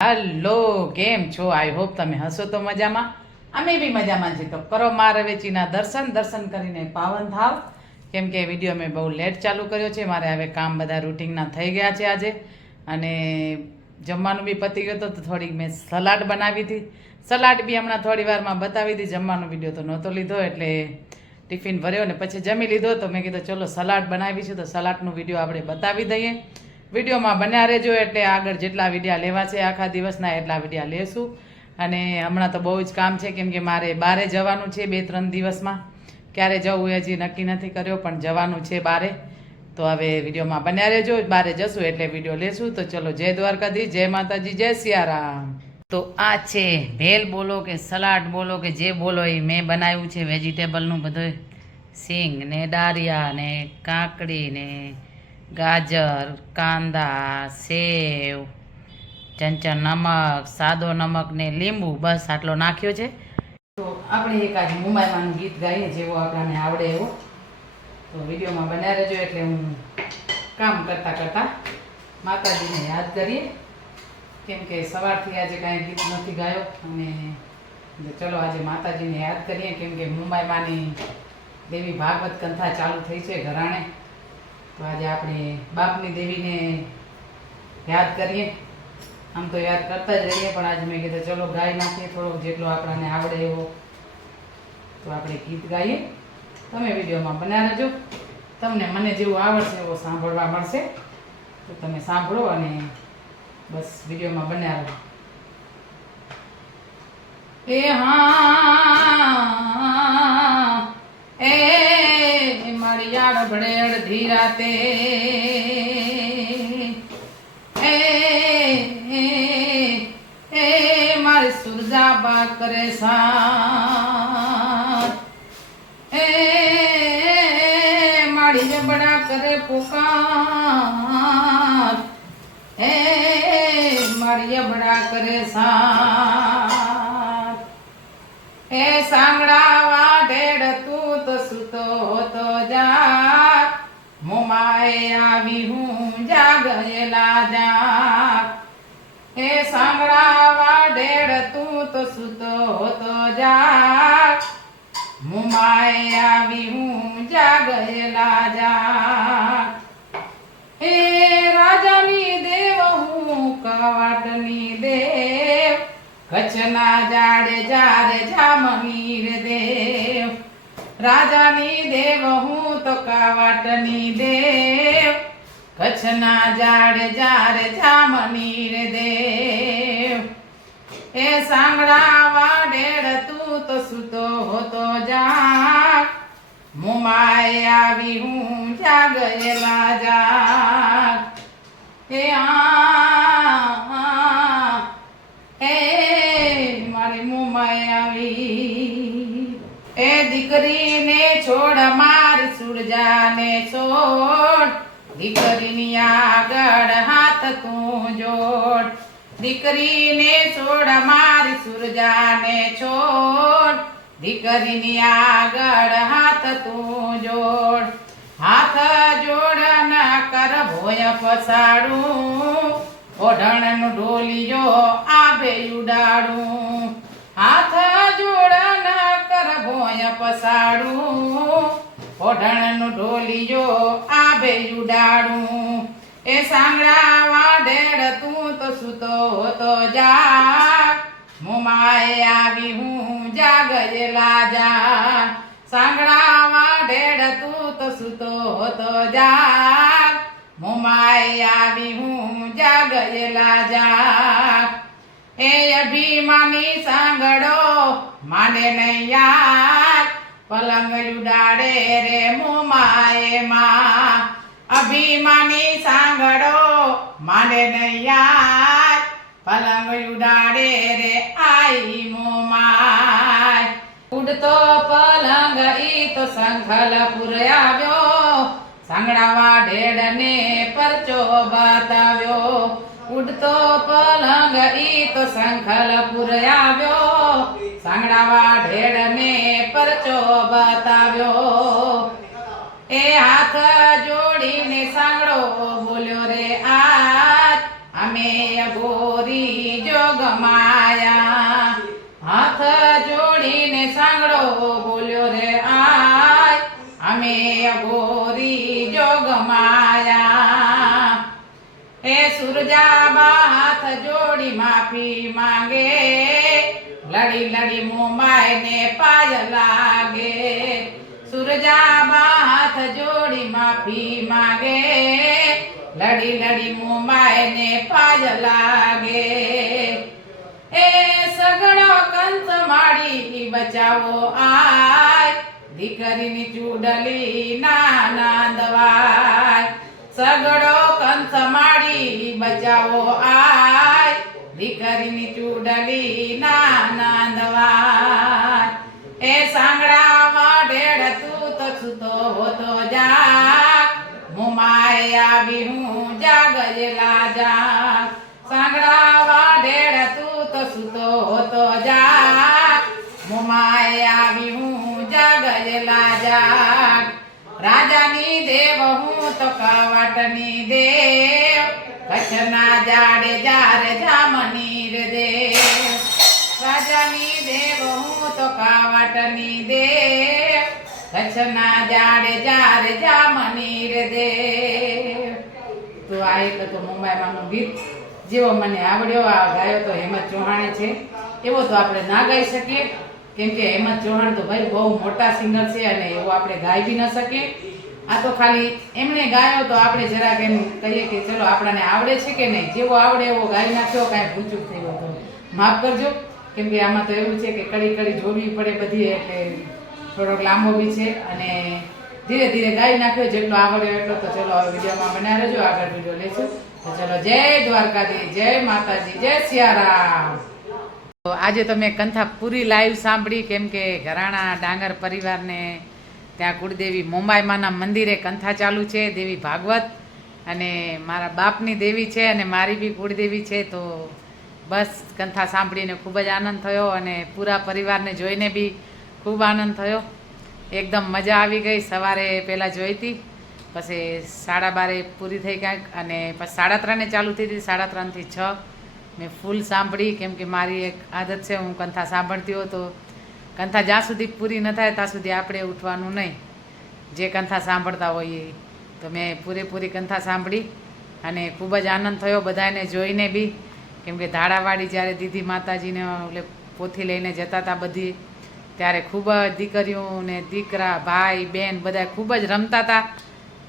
Hello, કેમ છો? I hope તમે હશો તો મજામાં. અમે બી મજામાં છીએ. તો કરો માર વેચીના દર્શન કરીને પાવન થાવ. કેમ કે વિડીયો મેં બહુ લેટ ચાલુ કર્યો છે. મારે હવે કામ બધા રૂટિનના થઈ ગયા છે આજે. અને જમવાનું બી પતી ગયું તો થોડીક મેં સલાડ બનાવી હતી. સલાડ બી હમણાં થોડી વારમાં બતાવી હતી. જમવાનો વિડીયો તો નહોતો લીધો એટલે ટિફિન ભર્યો ને પછી જમી લીધો. તો મેં કીધું ચલો સલાડ બનાવી છે તો સલાડનો વિડીયો આપણે બતાવી દઈએ. વિડીયોમાં બન્યા રહેજો એટલે આગળ જેટલા વિડીયા લેવા છે આખા દિવસના એટલા વિડીયા લેશું. અને હમણાં તો બહુ જ કામ છે કેમ કે મારે બહારે જવાનું છે 2-3 દિવસમાં. ક્યારે જવું એ હજી નક્કી નથી કર્યો પણ જવાનું છે બહારે. તો હવે વિડીયોમાં બન્યા રહેજો. બહારે જશું એટલે વિડીયો લેશું. તો ચલો, જય દ્વારકાધીશ, જય માતાજી, જય સિયારામ. તો આ છે ભેલ બોલો કે સલાડ બોલો કે જે બોલો એ મેં બનાવ્યું છે વેજીટેબલનું બધું. સિંગ ને ડારિયા ને કાકડી ને ગાજર, કાંદા, સેવ, ચંચા નમક, સાદો નમક ને લીંબુ, બસ આટલો નાખ્યો છે. તો આપણે એક આજ મુંબઈમાંનું ગીત ગાઈએ જેવો આપણને આવડે એવો. તો વિડીયોમાં બન્યા રહેજો એટલે હું કામ કરતાં કરતાં માતાજીને યાદ કરીએ. કેમ કે સવારથી આજે કાંઈ ગીત નથી ગાયો અને ચલો આજે માતાજીને યાદ કરીએ. કેમ કે મુંબઈમાંની દેવી ભાગવત કથા ચાલુ થઈ છે ઘરાણે. તો આજે આપણે બાપની દેવીને યાદ કરીએ. આમ તો યાદ કરતા જ રહીએ પણ આજે મેં કીધું ચલો ગાઈ નાખીએ થોડોક જેટલો આપણને આવડે એવો. તો આપણે ગીત ગાઈએ. તમે વિડીયોમાં બન્યા રહેજો. તમને મને જેવું આવડશે એવો સાંભળવા મળશે. તો તમે સાંભળો અને બસ વિડીયોમાં બન્યા રહો. એ હા એ મારી યાર ભળે અડધી રાતે મારી સુરજાબા કરે સાથ મારી જબડા કરે પુકાર મારી જબડા કરે સાથ સાંગડા વાઢેડ તું તો સુતો તો જા મોમાએ આવી હું જાગયેલા જા સાંગડા વાઢેડ તું તો સુતો તો જા મોમાએ આવી હું જાગયેલા જા રાજાની દેવ હું કવાટની દેવ કચ્છના જાડે જારે જામનીર દેવ રાજાની દેવ હું તો કાવાટની દેવ કચ્છના જાડે જારે જામનીર દેવ સાંગડા વાડેડ તું તો સુતો હોતો જાગ મુમાએ આવી હું જાગયેલા જાગ મારી મુમાએ આવી દીકરીને છોડ મારી સુરજાને છોડ દીકરીની આગળ હાથ તું જોડ દીકરીને છોડ મારી સુરજાને છોડ દીકરીની આગળ હાથ તું જોડ હાથ જોડ ન કર ભોય પસાડું ઓઢણનું ઢોલિયો આભે ઉડાડું હાથ જોડ ન કર ભોય પસાડું ઓઢણનું ઢોલિયો આભે ઉડાડું સાંગડા વાઢેડ તું તો સુતો તો જાગ મોમાએ આવી હું જાગયેલા જા સાંગડા વાઢેડ તું તો સુતો તો જાગ મોમાએ આવી હું જાગયેલા જા અભિમાની સાંગડો માને નહીં યાદ પલંગ ઉડાડે રે મોમાએ માં અભિમાની સાંગડો માને નહીં યાદ પલંગ ઉડાડે રે આઈ મોમાય ઉડતો પલંગ ઈ તો સંખલપુર આવ્યો સાંગડા વાઢેડ ને પરચો બતાવ્યો ઉડતો પલંગ ઈ તો સંખલપુર આવ્યો સાંગડા વાઢેડ ને પરચો બતાવ્યો હાથ જોડીને સાંગડો બોલ્યો રે આજ અમે અઘોરી જો જોગમાયા હાથ જોડીને સાંગડો બોલ્યો રે આય અમે અઘોરી જોગમાયા એ સુરજાબા હાથ જોડી માફી માંગે લડી લડી મોમાઈને પાય લાગે સુરજાબા હાથ જોડી માફી માંગે લડી લડી મોમાઈને પાય લાગે એ સગડો કંસ માડી બચાવો આય દીકરીની ચૂડલી નાના દવાય સગડો કંસ માડી બચાવો આય દીકરીની ચૂડલી નાના દવાય એ સાંગડામાં ઢેડ તું તો છૂતો હોતો જાગ મુમાય આવી હું જાગયેલા જાગ સાંગડામાં ઢેડ તું તો છૂતો હોતો જાગ મુમાય આવી હું જાગયેલા જાગ રાજાની દેવ હું તો કવાટની દેવ કચ્છના જાડે જાર જામનીર દેવ રાજાની દેવ હું તો કવાટની દેવ કચ્છના જાડે જાર જામનીર દેવ તો આ એક તો મુંબઈમાંનું ગીત જેવો મને આવડ્યો આ ગાયો તો હેમંત ચૌહાણે છે એવો તો આપણે ના ગાઈ શકીએ કેમ કે હેમંત ચૌહાણ તો ભાઈ બહુ મોટા સિંગર છે અને એવો આપણે ગાઈ બી ન શકીએ આ તો ખાલી એમણે ગાયો તો આપણે જરાક એમ કહીએ કે ચલો આપણાને આવડે છે કે નહીં જેવો આવડે એવો ગાઈ નાખ્યો કાંઈ ભૂચૂક થયો તો માફ કરજો કેમ કે આમાં તો એવું છે કે કડી કડી જોડવી પડે બધી એટલે થોડોક લાંબો બી છે અને ધીરે ધીરે ગાઈ નાખ્યો જેટલો આવડ્યો એટલો તો ચલો હવે વિડીયોમાં બનાવી રહેજો આગળ વિડીયો લઈશું તો ચલો જય દ્વારકાધીશ જય માતાજી જય સિયારામ તો આજે તો મેં કંથા પૂરી લાઈવ સાંભળી કેમ કે ઘરાણા ડાંગર પરિવારને ત્યાં કુળદેવી મોમાઈમાના મંદિરે કંથા ચાલુ છે દેવી ભાગવત અને મારા બાપની દેવી છે અને મારી બી કુળદેવી છે તો બસ કંથા સાંભળીને ખૂબ જ આનંદ થયો અને પૂરા પરિવારને જોઈને બી ખૂબ આનંદ થયો એકદમ મજા આવી ગઈ સવારે પહેલાં જોઈ હતી પછી 12:30 પૂરી થઈ કાંઈક અને પછી 3:30 ચાલુ થઈ હતી 3:30 થી 6 મેં ફૂલ સાંભળી કેમ કે મારી એક આદત છે હું કંથા સાંભળતી હોઉં તો કંથા જ્યાં સુધી પૂરી ન થાય ત્યાં સુધી આપણે ઉઠવાનું નહીં જે કંથા સાંભળતા હોઈએ તો મેં પૂરેપૂરી કંથા સાંભળી અને ખૂબ જ આનંદ થયો બધાને જોઈને બી કેમ કે ધાડાવાડી જ્યારે દીદી માતાજીને એટલે પોથી લઈને જતા હતા બધી ત્યારે ખૂબ જ દીકરીઓ ને દીકરા ભાઈ બહેન બધા ખૂબ જ રમતા હતા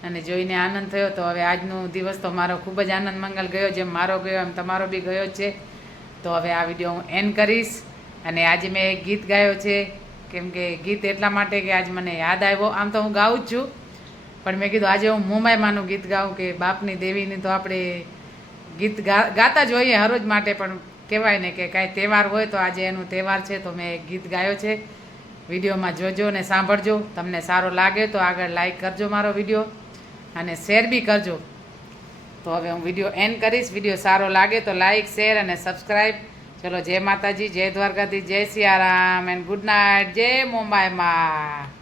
અને જોઈને આનંદ થયો તો હવે આજનો દિવસ તો મારો ખૂબ જ આનંદ મંગલ ગયો જેમ મારો ગયો એમ તમારો બી ગયો છે તો હવે આ વિડીયો હું એન્ડ કરીશ અને આજે મેં એક ગીત ગાયો છે કેમ કે ગીત એટલા માટે કે આજ મને યાદ આવ્યો આમ તો હું ગાઉં જ છું પણ મેં કીધું આજે હું મુંબઈમાંનું ગીત ગાઉં કે બાપની દેવીની તો આપણે ગીત ગાતા જ હોઈએ હરોજ માટે પણ કહેવાય ને કે કાંઈ તહેવાર હોય તો આજે એનું તહેવાર છે તો મેં એક ગીત ગાયો છે વિડીયોમાં જોજો ને સાંભળજો તમને સારો લાગે તો આગળ લાઈક કરજો મારો વિડીયો અને શેર બી કરજો તો હવે હું વિડીયો એન્ડ કરીશ વિડીયો સારો લાગે તો લાઈક શેર અને સબસ્ક્રાઈબ ચલો જય માતાજી જય દ્વારકાધીશ જય સિયારામ એન્ડ ગુડ નાઇટ જય મુંબઈમાં